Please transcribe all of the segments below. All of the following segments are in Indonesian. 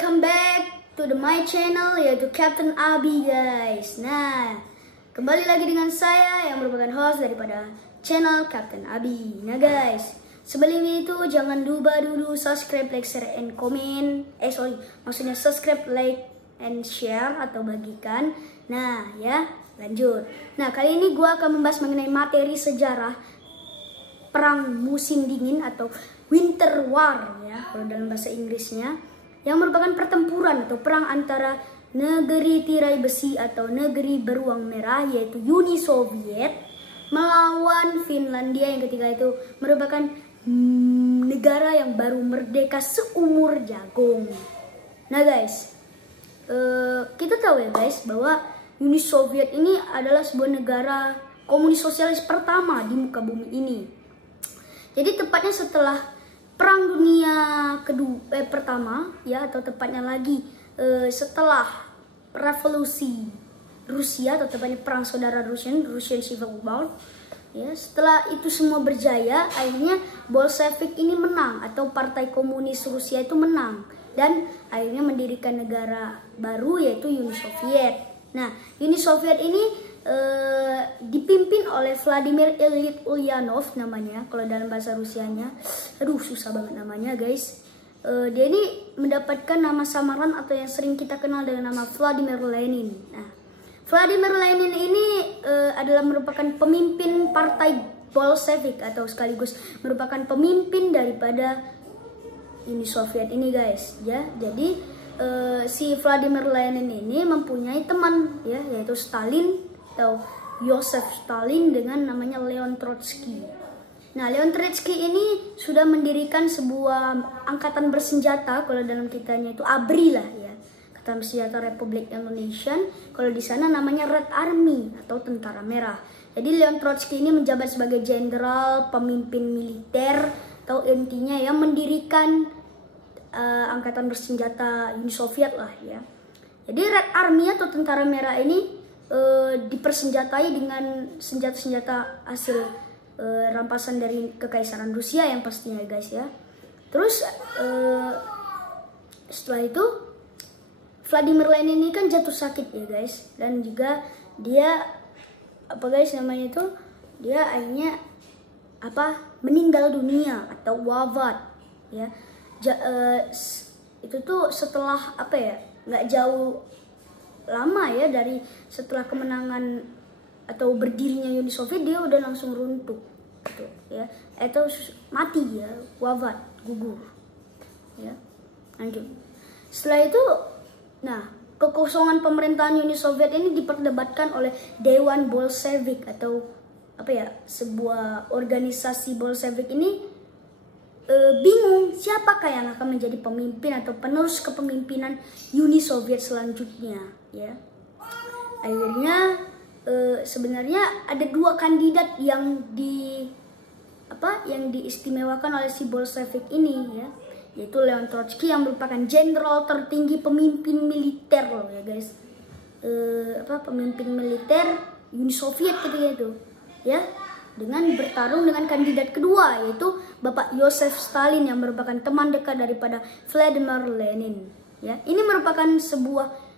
Welcome back to my channel, yaitu Captain Abi, guys. Nah, kembali lagi dengan saya yang merupakan host daripada channel Captain Abi. Nah guys, sebelum itu jangan lupa dulu subscribe, like, share, and comment. Maksudnya subscribe, like, and share atau bagikan. Nah ya, lanjut. Nah, kali ini gue akan membahas mengenai materi sejarah perang musim dingin atau Winter War ya, kalau dalam bahasa Inggrisnya, yang merupakan pertempuran atau perang antara negeri tirai besi atau negeri beruang merah yaitu Uni Soviet melawan Finlandia yang ketika itu merupakan negara yang baru merdeka seumur jagung. Nah guys, kita tahu ya guys bahwa Uni Soviet ini adalah sebuah negara komunis sosialis pertama di muka bumi ini. Jadi tepatnya setelah Perang Dunia pertama ya, atau tepatnya lagi setelah revolusi Rusia atau tepatnya perang saudara Russian Civil War ya, setelah itu semua berjaya, akhirnya Bolshevik ini menang atau Partai Komunis Rusia itu menang dan akhirnya mendirikan negara baru yaitu Uni Soviet. Nah, Uni Soviet ini dipimpin oleh Vladimir Ilyich Ulyanov namanya kalau dalam bahasa Rusianya. Aduh, susah banget namanya guys. Dia ini mendapatkan nama samaran atau yang sering kita kenal dengan nama Vladimir Lenin. Nah, Vladimir Lenin ini adalah merupakan pemimpin partai Bolshevik atau sekaligus merupakan pemimpin daripada Uni Soviet ini guys ya. Jadi si Vladimir Lenin ini mempunyai teman ya, yaitu Stalin atau Joseph Stalin dengan namanya Leon Trotsky. Nah, Leon Trotsky ini sudah mendirikan sebuah angkatan bersenjata, kalau dalam kitanya itu ABRI lah ya, Angkatan Bersenjata Republik Indonesia. Kalau di sana namanya Red Army atau Tentara Merah. Jadi Leon Trotsky ini menjabat sebagai jenderal, pemimpin militer atau intinya ya mendirikan angkatan bersenjata Uni Soviet lah ya. Jadi Red Army atau Tentara Merah ini dipersenjatai dengan senjata-senjata hasil rampasan dari Kekaisaran Rusia yang pastinya guys ya. Terus setelah itu Vladimir Lenin ini kan jatuh sakit ya guys, dan juga dia dia akhirnya meninggal dunia atau wafat ya. Itu tuh setelah nggak jauh lama ya dari setelah kemenangan atau berdirinya Uni Soviet, dia udah langsung runtuh gitu ya, atau mati ya, wafat, gugur ya. Lanjut. Setelah itu, nah, kekosongan pemerintahan Uni Soviet ini diperdebatkan oleh Dewan Bolshevik atau sebuah organisasi Bolshevik ini bingung siapakah yang akan menjadi pemimpin atau penerus kepemimpinan Uni Soviet selanjutnya ya. Akhirnya sebenarnya ada dua kandidat yang diistimewakan oleh si Bolshevik ini ya, yaitu Leon Trotsky yang merupakan jenderal tertinggi pemimpin militer loh ya guys. Pemimpin militer Uni Soviet ketika itu ya, dengan bertarung dengan kandidat kedua yaitu Bapak Joseph Stalin yang merupakan teman dekat daripada Vladimir Lenin ya. Ini merupakan sebuah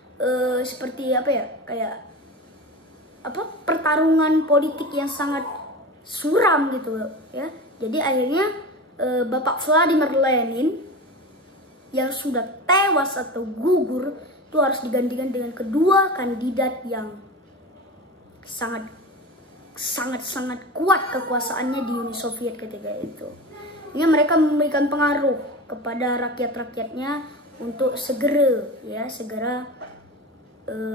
pertarungan politik yang sangat suram gitu ya. Jadi akhirnya Bapak Vladimir Lenin yang sudah tewas atau gugur itu harus digantikan dengan kedua kandidat yang sangat kuat kekuasaannya di Uni Soviet ketika itu. Ini mereka memberikan pengaruh kepada rakyat-rakyatnya untuk segera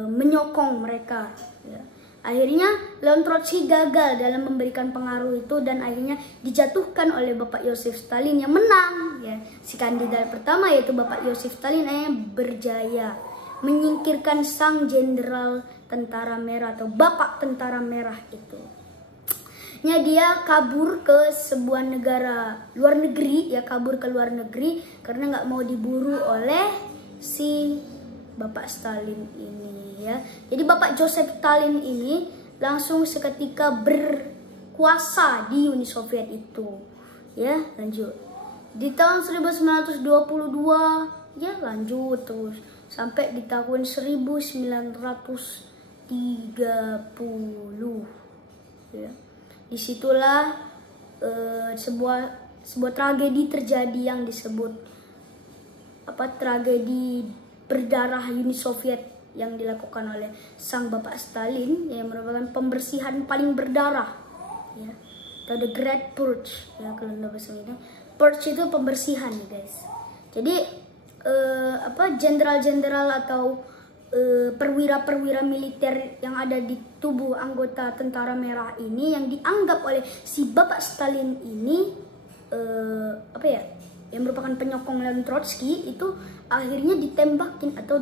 menyokong mereka ya. Akhirnya Leon Trotsky gagal dalam memberikan pengaruh itu dan akhirnya dijatuhkan oleh Bapak Joseph Stalin yang menang ya. Si kandidat pertama yaitu Bapak Joseph Stalin akhirnya berjaya menyingkirkan sang jenderal Tentara Merah atau Bapak Tentara Merah itu. Dia kabur ke sebuah negara luar negeri ya, karena nggak mau diburu oleh si Bapak Stalin ini ya. Jadi Bapak Joseph Stalin ini langsung seketika berkuasa di Uni Soviet itu ya. Lanjut. Di tahun 1922 ya lanjut terus sampai di tahun 1930 ya. Disitulah sebuah tragedi terjadi yang disebut tragedi berdarah Uni Soviet yang dilakukan oleh sang Bapak Stalin, yang merupakan pembersihan paling berdarah ya, atau the Great Purge ya kalau dalam bahasa Indonesia. Purge itu pembersihan ya guys. Jadi jenderal-jenderal atau perwira-perwira militer yang ada di tubuh anggota Tentara Merah ini yang dianggap oleh si Bapak Stalin ini yang merupakan penyokong Leon Trotsky itu akhirnya ditembakin atau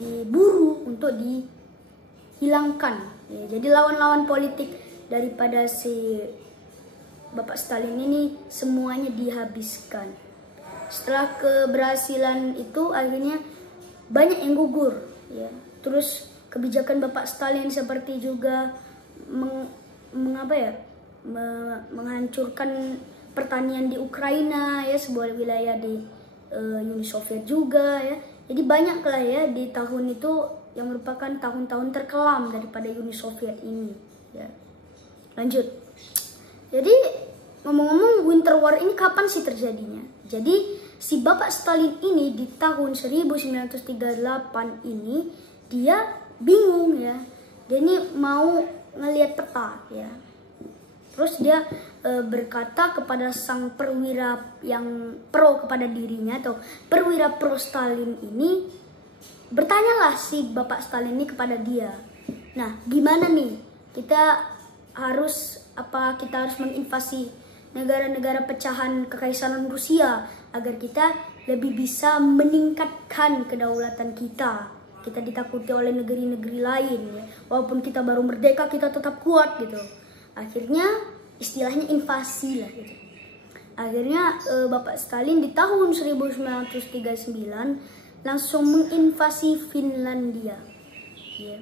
diburu untuk dihilangkan ya. Jadi lawan-lawan politik daripada si Bapak Stalin ini semuanya dihabiskan. Setelah keberhasilan itu akhirnya banyak yang gugur ya. Terus kebijakan Bapak Stalin seperti juga menghancurkan pertanian di Ukraina ya, sebuah wilayah di Uni Soviet juga ya. Jadi banyak lah ya di tahun itu yang merupakan tahun-tahun terkelam daripada Uni Soviet ini ya. Lanjut. Jadi ngomong-ngomong Winter War ini kapan sih terjadinya? Jadi si Bapak Stalin ini di tahun 1938 ini dia bingung ya. Dia ini mau ngelihat peta ya. Terus dia berkata kepada sang perwira yang pro kepada dirinya atau perwira pro Stalin ini, bertanyalah si Bapak Stalin ini kepada dia. Nah, gimana nih? Kita harus menginvasi negara-negara pecahan kekaisaran Rusia agar kita lebih bisa meningkatkan kedaulatan kita. Kita ditakuti oleh negeri-negeri lain ya. Walaupun kita baru merdeka, kita tetap kuat gitu. Akhirnya istilahnya invasi lah gitu. Akhirnya Bapak Stalin di tahun 1939 langsung menginvasi Finlandia. Ya.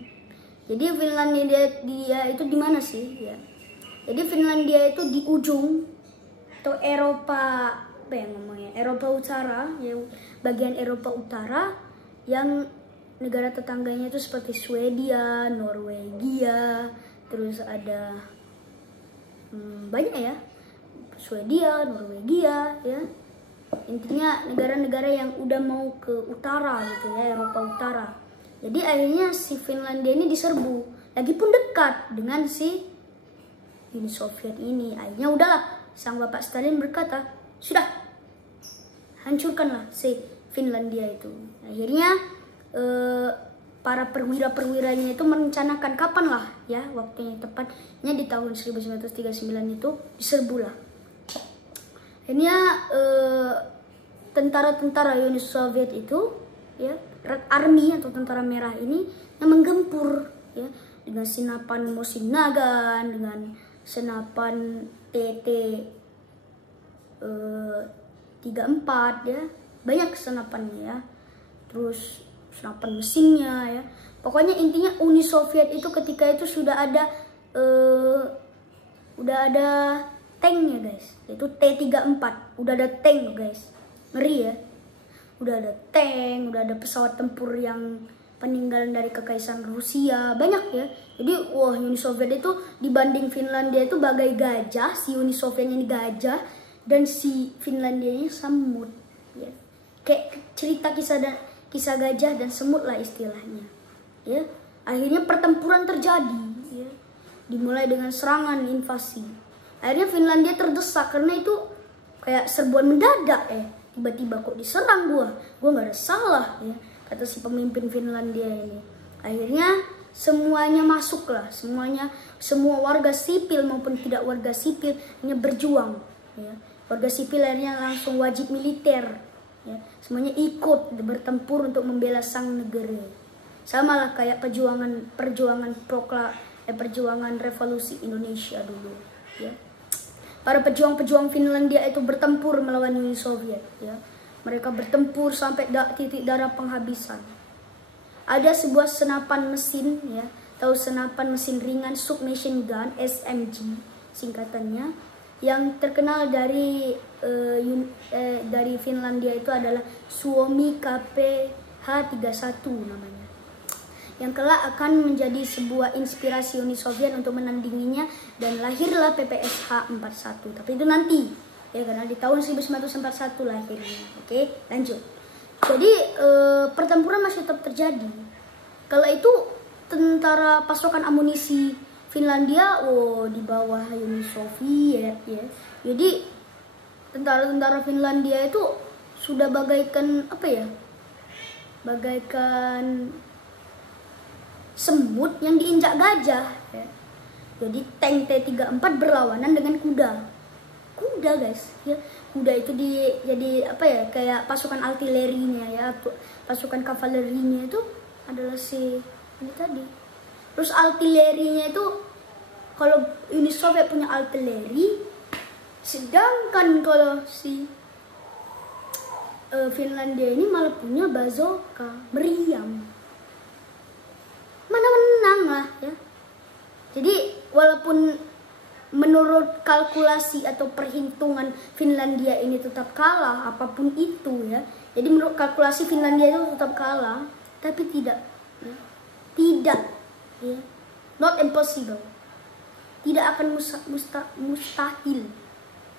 Jadi Finlandia itu di mana sih ya? Jadi Finlandia itu di ujung atau Eropa Eropa Utara ya, bagian Eropa Utara yang negara tetangganya itu seperti Swedia, Norwegia, terus ada banyak ya, Swedia, Norwegia ya. Intinya negara-negara yang udah mau ke utara gitu ya, Eropa Utara. Jadi akhirnya si Finlandia ini diserbu, lagipun dekat dengan si Uni Soviet ini. Akhirnya udahlah, sang Bapak Stalin berkata, sudah, hancurkanlah si Finlandia itu. Akhirnya para perwira-perwiranya itu merencanakan kapan lah ya waktunya tepatnya di tahun 1939 itu diserbulah. Akhirnya tentara-tentara Uni Soviet itu ya, Red Army atau Tentara Merah ini yang menggempur ya dengan senapan Mosin Nagant, dengan senapan TT 34 ya, banyak senapannya ya. Terus senapan mesinnya ya. Pokoknya intinya Uni Soviet itu ketika itu sudah ada tanknya guys, yaitu T-34. Udah ada tank guys, ngeri ya. Udah ada tank, udah ada pesawat tempur yang peninggalan dari kekaisaran Rusia, banyak ya. Jadi wah, Uni Soviet itu dibanding Finlandia itu bagai gajah. Si Uni Sovietnya ini gajah dan si Finlandianya semut ya. Kayak cerita kisah gajah dan semut lah istilahnya ya. Akhirnya pertempuran terjadi ya. Dimulai dengan serangan invasi. Akhirnya Finlandia terdesak karena itu kayak serbuan mendadak tiba-tiba kok diserang gua nggak ada salah ya, kata si pemimpin Finlandia ini. Akhirnya semuanya masuk lah, semua warga sipil maupun tidak warga sipil hanya berjuang ya. Warga sipil akhirnya langsung wajib militer ya. Semuanya ikut bertempur untuk membela sang negeri. Sama lah kayak perjuangan revolusi Indonesia dulu ya. Para pejuang-pejuang Finlandia itu bertempur melawan Uni Soviet ya. Mereka bertempur sampai titik darah penghabisan. Ada sebuah senapan mesin ya, atau senapan mesin ringan submachine gun SMG singkatannya, yang terkenal dari Finlandia itu adalah Suomi KPH-31 namanya, yang kelak akan menjadi sebuah inspirasi Uni Soviet untuk menandinginya, dan lahirlah PPSH-41. Tapi itu nanti ya, karena di tahun 1941 lahirnya. Oke, lanjut. Jadi pertempuran masih tetap terjadi. Kala itu tentara pasukan amunisi Finlandia di bawah Uni Soviet ya. Jadi tentara-tentara Finlandia itu sudah bagaikan apa ya? Bagaikan semut yang diinjak gajah ya. Jadi tank T-34 berlawanan dengan kuda guys ya. Kuda itu jadi apa ya, kayak pasukan artilerinya ya, pasukan kavalerinya itu adalah si ini tadi. Terus artilerinya itu, kalau Uni Soviet punya artileri, sedangkan kalau si Finlandia ini malah punya bazooka, meriam. Mana menang lah ya. Jadi walaupun menurut kalkulasi atau perhitungan Finlandia ini tetap kalah apapun itu ya. Jadi menurut kalkulasi Finlandia itu tetap kalah, tapi tidak ya. Tidak ya. Not impossible. Tidak akan mustahil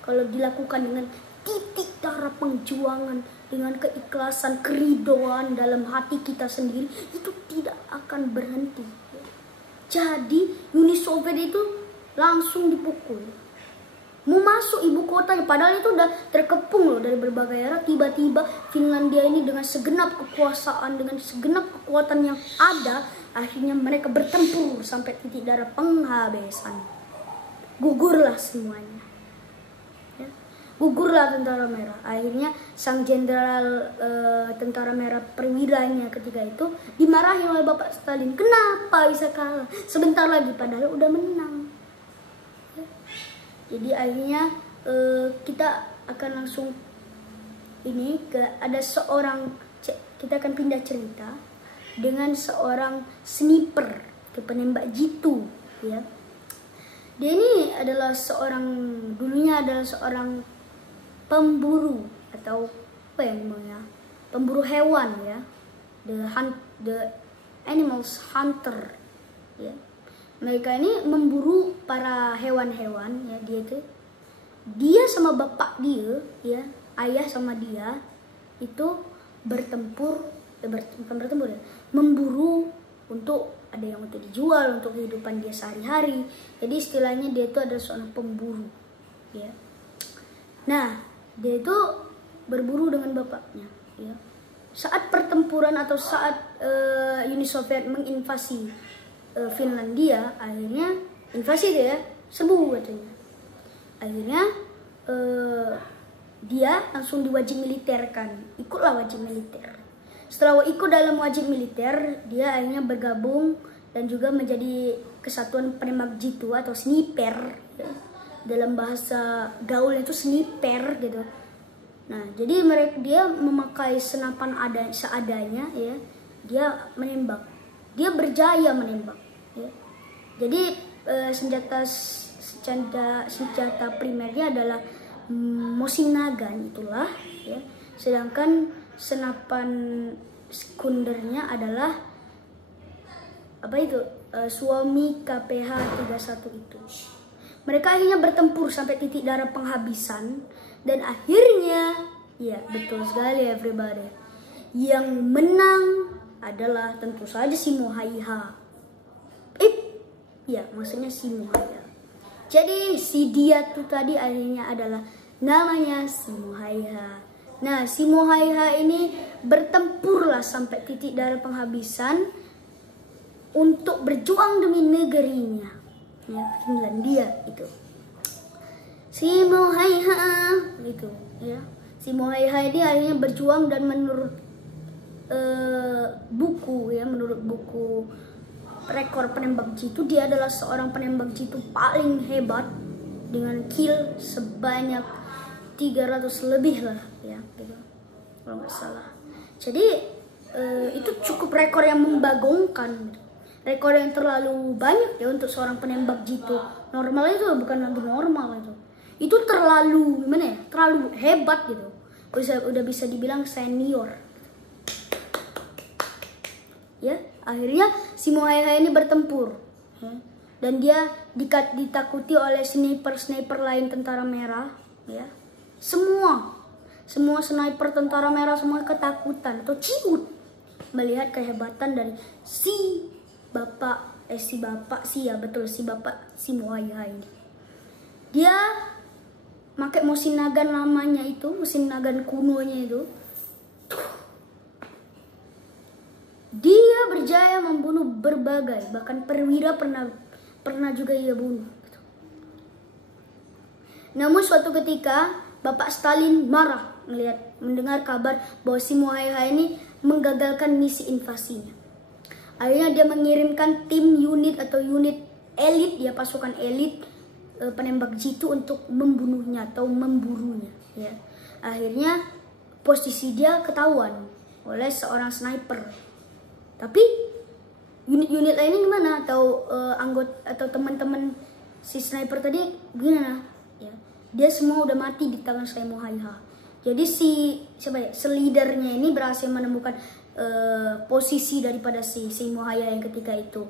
kalau dilakukan dengan titik darah perjuangan, dengan keikhlasan, keridoan dalam hati kita sendiri, itu tidak akan berhenti. Jadi Uni Soviet itu langsung dipukul. Mau masuk ibu kotanya, padahal itu udah terkepung loh dari berbagai arah. Tiba-tiba Finlandia ini dengan segenap kekuasaan, dengan segenap kekuatan yang ada, akhirnya mereka bertempur sampai titik darah penghabisan. Gugurlah semuanya ya. Gugurlah tentara merah. Akhirnya sang jenderal tentara merah perwiranya ketika itu dimarahi oleh Bapak Stalin. Kenapa bisa kalah sebentar lagi padahal udah menang ya. Jadi akhirnya kita akan langsung ini ada seorang, kita akan pindah cerita dengan seorang sniper, penembak jitu ya. Dia ini adalah dulunya adalah seorang pemburu atau apa ya namanya, pemburu hewan ya, the animals hunter ya. Mereka ini memburu para hewan-hewan ya. Dia sama bapak dia ya, ayah sama dia itu bukan bertempur ya, memburu untuk ada yang untuk dijual untuk kehidupan dia sehari-hari. Jadi istilahnya dia itu adalah seorang pemburu ya. Nah, dia itu berburu dengan bapaknya ya. Saat pertempuran atau saat Uni Soviet menginvasi Finlandia, akhirnya invasi dia serbu katanya. Akhirnya dia langsung diwajib militerkan, ikutlah wajib militer. Setelah ikut dalam wajib militer, dia akhirnya bergabung dan juga menjadi kesatuan penembak jitu atau sniper ya. Dalam bahasa gaul itu sniper gitu. Nah, jadi dia memakai senapan seadanya ya. Dia menembak. Dia berjaya menembak ya. Jadi senjata primernya adalah Mosin-Nagant itulah ya. Sedangkan senapan sekundernya adalah apa itu? Suomi KPH-31 itu. Mereka akhirnya bertempur sampai titik darah penghabisan, dan akhirnya ya betul sekali everybody, yang menang adalah tentu saja si Mohiha. Ya maksudnya si Mohiha. Jadi si dia tuh tadi akhirnya adalah namanya si Mohiha. Nah, si Mohiha ini bertempurlah sampai titik darah penghabisan untuk berjuang demi negerinya ya, Finlandia itu. Si Mohiha gitu ya. Si Mohiha ini akhirnya berjuang, dan menurut menurut buku rekor penembak jitu, dia adalah seorang penembak jitu paling hebat dengan kill sebanyak 300 lebih lah ya gitu, kalau nggak salah. Jadi itu cukup rekor yang membagongkan, rekor yang terlalu banyak ya untuk seorang penembak jitu. Normal itu bukan lagi normal itu. itu terlalu gimana ya, terlalu hebat gitu, udah bisa dibilang senior ya. Akhirnya si Mohaha ini bertempur ya. Dan dia ditakuti oleh sniper lain tentara merah ya. Semua sniper tentara merah semua ketakutan atau ciut melihat kehebatan dari si bapak Mohaha ini. Dia pakai mesin nagan lamanya itu, mesin nagan kunonya itu. Dia berjaya membunuh berbagai, bahkan perwira pernah juga ia bunuh. Namun suatu ketika Bapak Stalin marah mendengar kabar bahwa si Mohaha ini menggagalkan misi invasinya. Akhirnya dia mengirimkan tim unit elit, dia pasukan elit penembak jitu untuk membunuhnya atau memburunya. Ya. Akhirnya posisi dia ketahuan oleh seorang sniper. Tapi unit-unit lainnya gimana? Atau anggota atau teman-teman si sniper tadi gimana? Ya. Dia semua udah mati di tangan si Mohaha. Jadi si leadernya ini berhasil menemukan posisi daripada si Mohaha yang ketika itu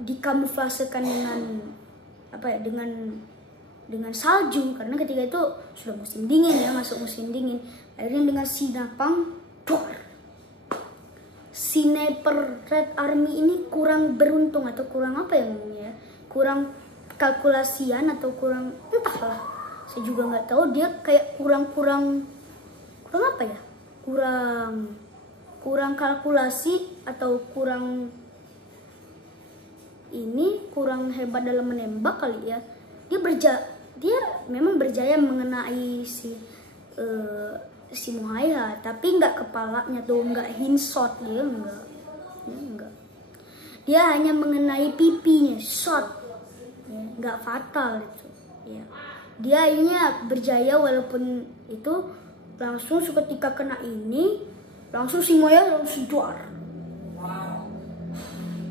dikamuflasekan dengan salju, karena ketika itu sudah musim dingin ya, masuk musim dingin. Akhirnya dengan sinapang Sniper Red Army ini kurang beruntung atau kurang apa ya ngomongnya ya, kurang kalkulasian atau kurang entahlah, saya juga nggak tahu, dia kayak kurang apa ya, kurang kalkulasi atau kurang hebat dalam menembak kali ya. Dia memang berjaya mengenai si Mohaha, tapi nggak kepalanya tuh, nggak hindshot, dia nggak. Dia hanya mengenai pipinya, shot, ya, nggak fatal itu. Ya. Dia akhirnya berjaya, walaupun itu langsung seketika kena ini, langsung si Mohaha langsung juar.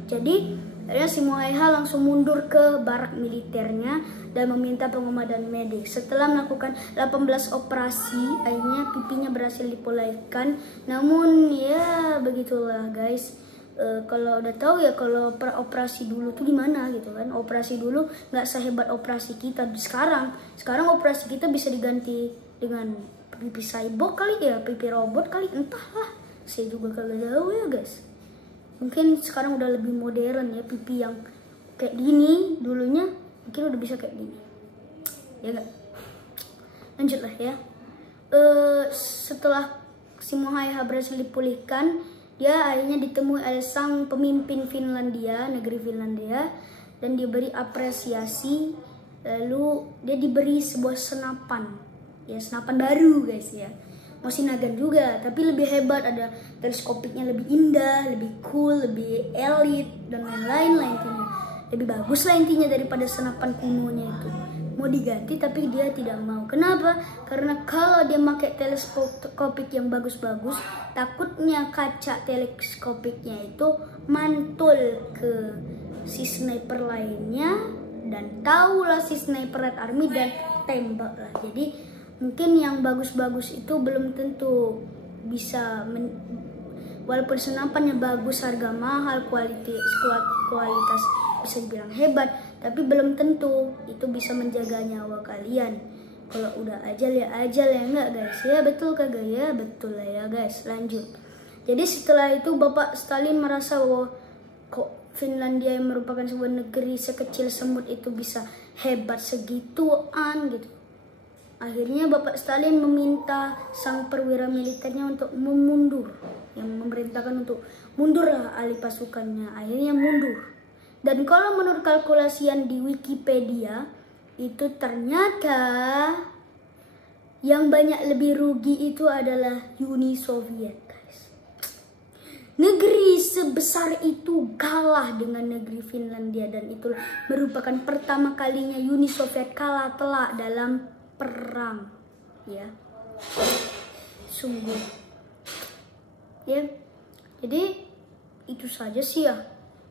Jadi akhirnya si Mohaha langsung mundur ke barak militernya dan meminta pengobadan medik. Setelah melakukan 18 operasi, akhirnya pipinya berhasil dipulihkan. Namun ya begitulah guys. Kalau udah tahu ya, kalau operasi dulu tuh gimana gitu kan. Operasi dulu nggak sehebat operasi kita sekarang. Sekarang operasi kita bisa diganti dengan pipi cyborg kali ya, pipi robot kali, entahlah. Saya juga kagak tahu ya guys. Mungkin sekarang udah lebih modern ya, pipi yang kayak gini dulunya mungkin udah bisa kayak gini. Ya enggak? Lanjutlah ya. Setelah si Mohaha berhasil dipulihkan, dia akhirnya ditemui oleh sang pemimpin negeri Finlandia, dan diberi apresiasi. Lalu dia diberi sebuah senapan baru guys ya. Mesin nagan juga, tapi lebih hebat, ada teleskopiknya, lebih indah, lebih cool, lebih elit, dan lain-lain lah intinya. Lebih bagus lah intinya daripada senapan kunonya itu. Mau diganti tapi dia tidak mau. Kenapa? Karena kalau dia pakai teleskopik yang bagus-bagus, takutnya kaca teleskopiknya itu mantul ke si sniper lainnya, dan tahulah si sniper Red Army dan tembak lah. Jadi mungkin yang bagus-bagus itu belum tentu bisa, walaupun senapannya bagus, harga mahal, kualitas bisa dibilang hebat, tapi belum tentu itu bisa menjaga nyawa kalian. Kalau udah ajal ya enggak guys ya, betul kagak ya? Betul lah ya guys. Lanjut. Jadi setelah itu Bapak Stalin merasa bahwa kok Finlandia yang merupakan sebuah negeri sekecil semut itu bisa hebat segituan gitu. Akhirnya Bapak Stalin meminta sang perwira militernya untuk memundur, yang memerintahkan untuk mundurlah ahli pasukannya. Akhirnya mundur. Dan kalau menurut kalkulasian di Wikipedia, itu ternyata yang banyak lebih rugi itu adalah Uni Soviet guys. Negeri sebesar itu kalah dengan negeri Finlandia, dan itulah merupakan pertama kalinya Uni Soviet kalah telak dalam perang ya, sungguh ya. Jadi itu saja sih ya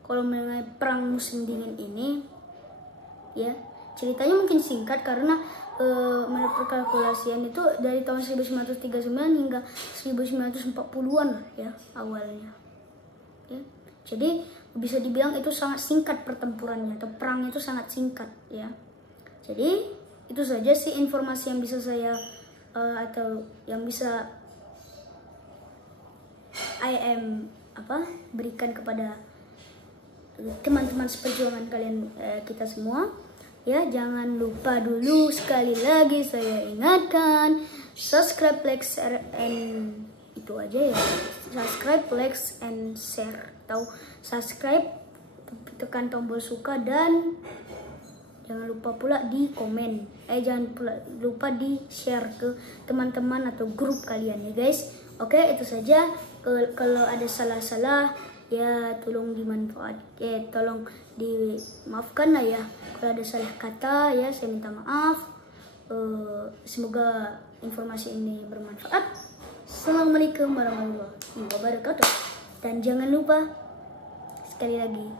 kalau mengenai perang musim dingin ini ya. ceritanya mungkin singkat karena menurut perkalkulasian itu dari tahun 1939 hingga 1940-an lah ya awalnya. Ya. Jadi bisa dibilang itu sangat singkat pertempurannya atau perangnya itu sangat singkat ya. Jadi itu saja sih informasi yang bisa saya atau yang bisa berikan kepada teman-teman seperjuangan kalian, kita semua ya. Jangan lupa dulu, sekali lagi saya ingatkan, subscribe, like, share, and itu aja ya. Subscribe, like, and share, atau subscribe, tekan tombol suka, dan jangan lupa pula di komen. Jangan pula lupa di share ke teman-teman atau grup kalian ya guys. Oke, itu saja. Kalau ada salah-salah ya tolong tolong dimaafkan lah ya. Kalau ada salah kata ya saya minta maaf. Semoga informasi ini bermanfaat. Assalamualaikum warahmatullahi wabarakatuh. Dan jangan lupa sekali lagi,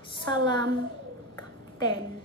salam Kapten.